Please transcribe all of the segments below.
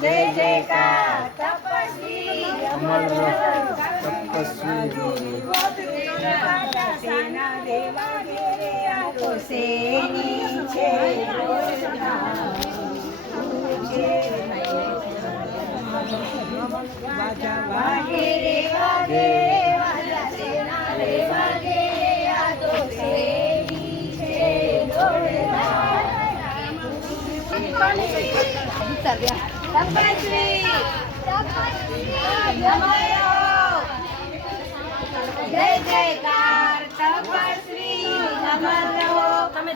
जय जयकार तपस्वी અમર તપસ્વી સેના દેવા ઘેરે આવો સેની છે વાઘેરે વાઘેરે વાજા સેના રે વાઘેરે આ તો સેની છે દોડદાર તપસ્વી જય જયકાર તપસ્વી અમર રહો તમે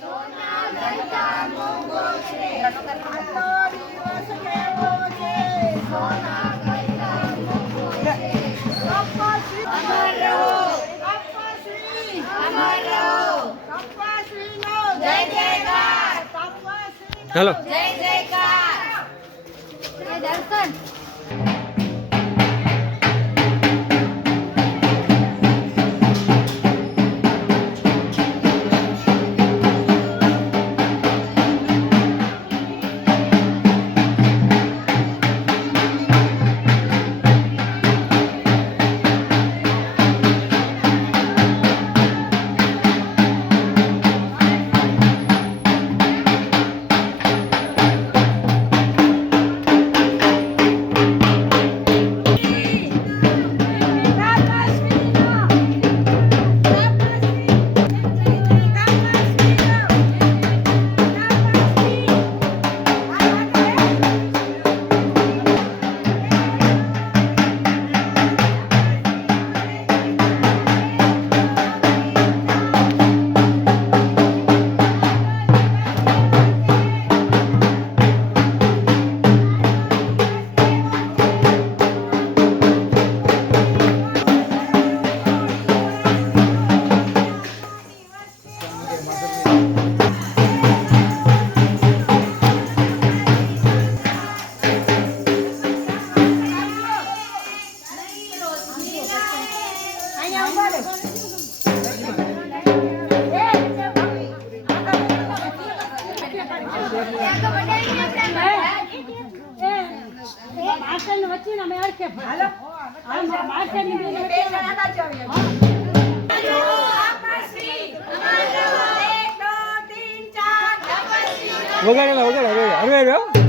સોના ઘંટા મોંઘો છે આટલો દિવસ કેવો છે સોના ઘંટા મોંઘો છે તપસ્વી અમર રહો તપસ્વી અમર રહો તપસ્વી નો જય જયકાર તપસ્વી હેલો જય જયકાર દર્શન વગાડેલા વગાડે હવે રહ્યો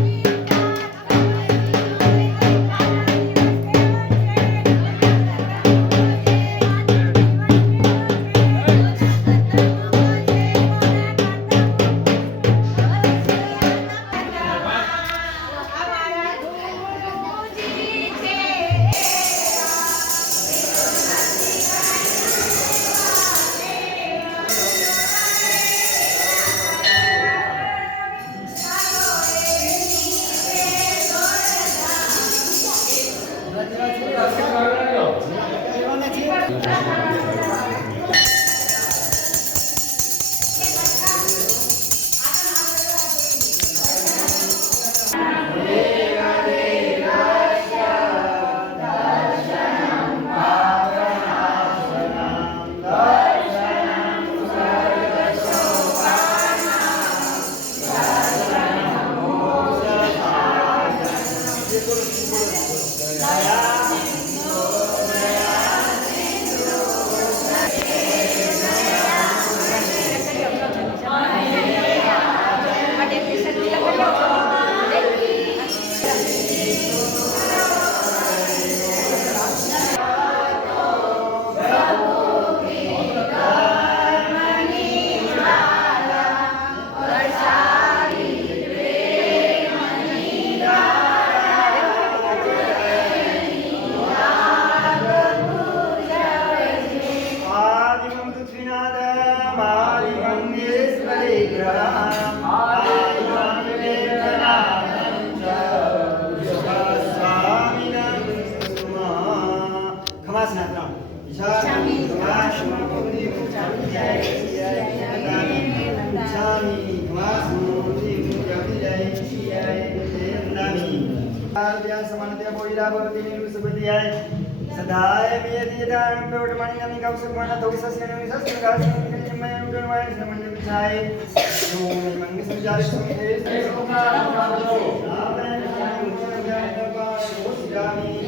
સદાય મેદિદાન પ્રવટમાણી નમી કૌસુકમાના ધોષસ્યનો વિસસ્યગાસન નિમયં ગુણવાય સમન્ય વિચાય નો મંગ સંજારિ સંગે સોકારામો આપણે જ્ઞાનપાય હોસિગામી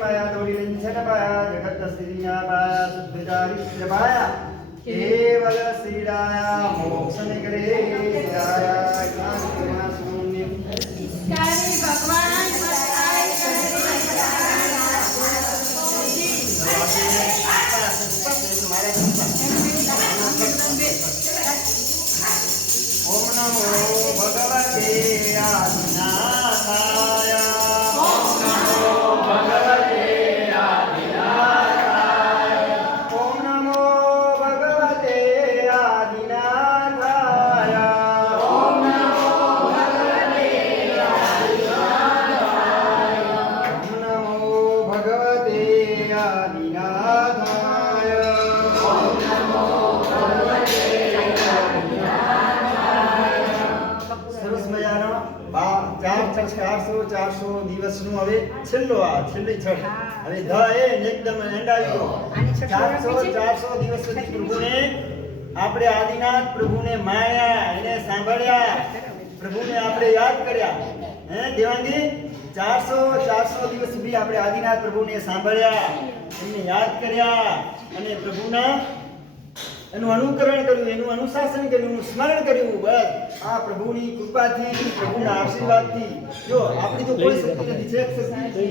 माया दौड़ी रही छन पाया जगत श्रीया पाया शुद्धारी पाया केवल श्रीराया मोक्ष निकरे आया ज्ञान गुण शून्य करे भगवान बताए ओम नमो भगवते आदिनाथाय ચારસો દિવસનું હવે છેલ્લો આ છેલ્લી છઠ હવે ધ એ એકદમ એન્ડ આવી ગયો 400 દિવસ સુધી પ્રભુને આપણે આદિનાથ પ્રભુને માણ્યા એને સાંભળ્યા પ્રભુને આપણે યાદ કર્યા હે દેવાંગી 400 દિવસ સુધી આપણે આદિનાથ પ્રભુને સાંભળ્યા એમને યાદ કર્યા અને પ્રભુના એનું અનુકરણ કર્યું એનું અનુશાસન કર્યું એનું સ્મરણ કર્યું બસ આ પ્રભુની કૃપાથી પ્રભુના આશીર્વાદથી જો આપણી તો કોઈ શક્તિ નથી છે શક્તિ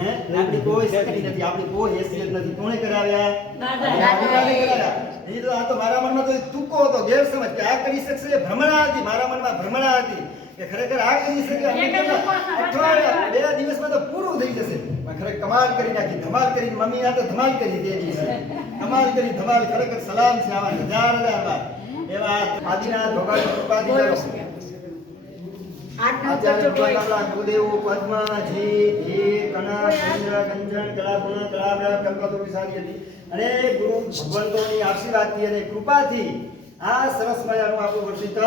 હે આપણી કોઈ શક્તિ નથી આપણી કોઈ હેસિયત નથી કોણે કરાવ્યા દાદાએ કરાવ્યા એ તો આ તો મારા મનમાં તો તુક્કો હતો ગેરસમજ કે આ કરી શકશે ભ્રમણા હતી મારા મનમાં ભ્રમણા હતી કે ખરેખર આ કરી શકે અઠવાડિયા 2 દિવસમાં તો પૂરું થઈ જશે પણ ખરેખર કમાલ કરી નાખી ધમાલ કરી મમ્મી આ તો ધમાલ કરી દે દિવસે ધમાલ કરી ધમાલ ખરેખર સલામ છે આવા હજાર વાર એવા આદિનાથ ભગવાન કૃપાથી કરો આચાર્ય ભગવાન ગુરુદેવ પદ્માજી જે કણા ચંદ્ર ગંજન કલાપુણ કલાબ્રા કલ્પતો વિસારી હતી અને ગુરુ ભગવંતોની આશીર્વાદથી અને કૃપાથી આ સરસ મજાનું આપણું વર્ષિત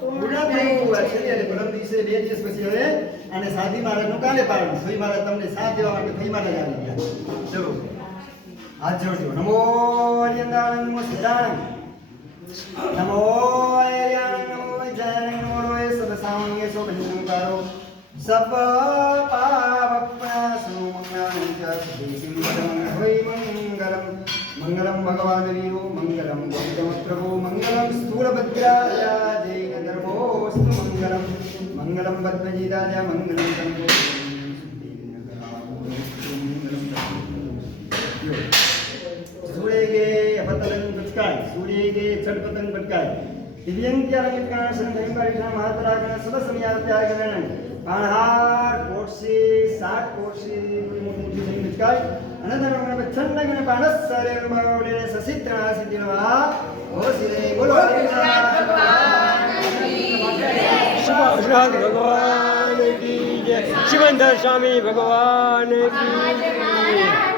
પૂર્ણ થયું છે અને પરમ દિવસે 2 દિવસ પછી હવે અને સાધી મહારાજનું કાલે પાડું સોઈ મહારાજ તમને સાથ દેવા માટે થઈ મહારાજ આવી ગયા ચલો હાથ જોડજો નમો અરિયંદાનંદ નમો સિદ્ધાનંદ નમો અરિયાનંદ નમો જયનંદ નમો રોય સબ સાંગે સો બંધુકારો સબ પાવપ્રાસુ મંગલં ચ સદેશિમ હોય મંગલમ મંગલમ ભગવાન વીરો મંગલમ ગૌતમ પ્રભુ મંગલમ સ્થૂળભદ્રાય જૈન ધર્મોસ્તુ મંગલમ મંગલમ પદ્મજીદાય મંગલમ તંગો सूर्य पतंग पटकाय सूर्य के छठ पतंग पटकाय दिव्यंग के रंग का संगम का विषय महात्रा का सब समया त्याग करण पाणहार कोटसी 60 कोटसी मुझे नहीं पटकाय अनंतर में बच्चन लगने पाणस सारे मावले ने ससित्रा सिद्धिवा हो सिरे बोलो भगवान की जय शिवंदर स्वामी भगवान की